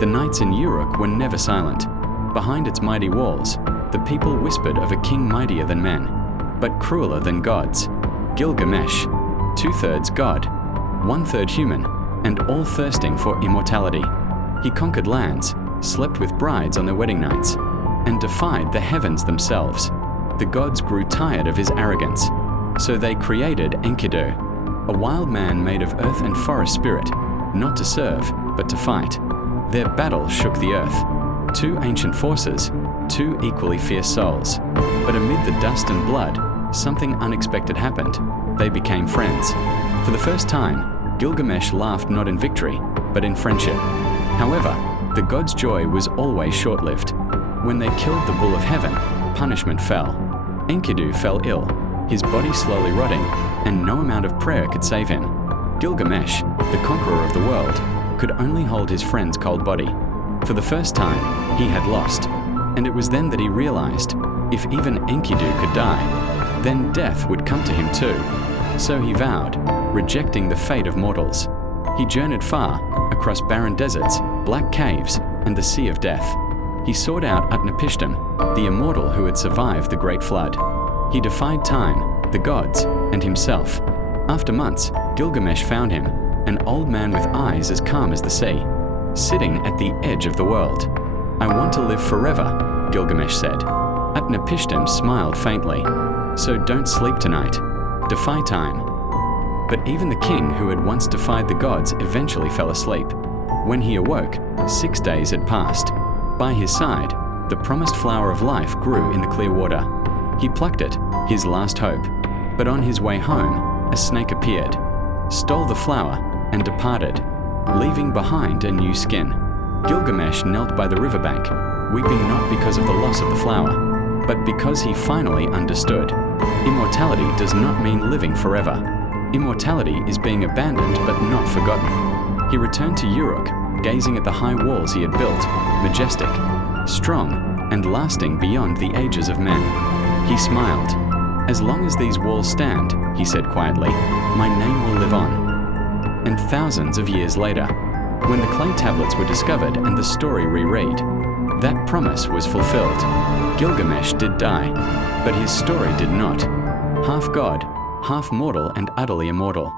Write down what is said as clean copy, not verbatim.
The nights in Uruk were never silent. Behind its mighty walls, the people whispered of a king mightier than men, but crueler than gods. Gilgamesh, 2/3 god, 1/3 human, and all thirsting for immortality. He conquered lands, slept with brides on their wedding nights, and defied the heavens themselves. The gods grew tired of his arrogance, so they created Enkidu, a wild man made of earth and forest spirit, not to serve, but to fight. Their battle shook the earth. Two ancient forces, two equally fierce souls. But amid the dust and blood, something unexpected happened. They became friends. For the first time, Gilgamesh laughed not in victory, but in friendship. However, the god's joy was always short-lived. When they killed the bull of heaven, punishment fell. Enkidu fell ill, his body slowly rotting, and no amount of prayer could save him. Gilgamesh, the conqueror of the world, could only hold his friend's cold body. For the first time, he had lost, and it was then that he realized, if even Enkidu could die, then death would come to him too. So he vowed, rejecting the fate of mortals. He journeyed far, across barren deserts, black caves, and the sea of death. He sought out Utnapishtim, the immortal who had survived the great flood. He defied time, the gods, and himself. After months, Gilgamesh found him, an old man with eyes as calm as the sea, sitting at the edge of the world. "I want to live forever," Gilgamesh said. Utnapishtim smiled faintly. "So don't sleep tonight. Defy time." But even the king who had once defied the gods eventually fell asleep. When he awoke, 6 days had passed. By his side, the promised flower of life grew in the clear water. He plucked it, his last hope. But on his way home, a snake appeared, stole the flower, and departed, leaving behind a new skin. Gilgamesh knelt by the riverbank, weeping not because of the loss of the flower, but because he finally understood. Immortality does not mean living forever. Immortality is being abandoned but not forgotten. He returned to Uruk, gazing at the high walls he had built, majestic, strong, and lasting beyond the ages of men. He smiled. "As long as these walls stand," he said quietly, "my name will live on." And thousands of years later, when the clay tablets were discovered and the story reread, that promise was fulfilled. Gilgamesh did die, but his story did not. Half god, half mortal and utterly immortal.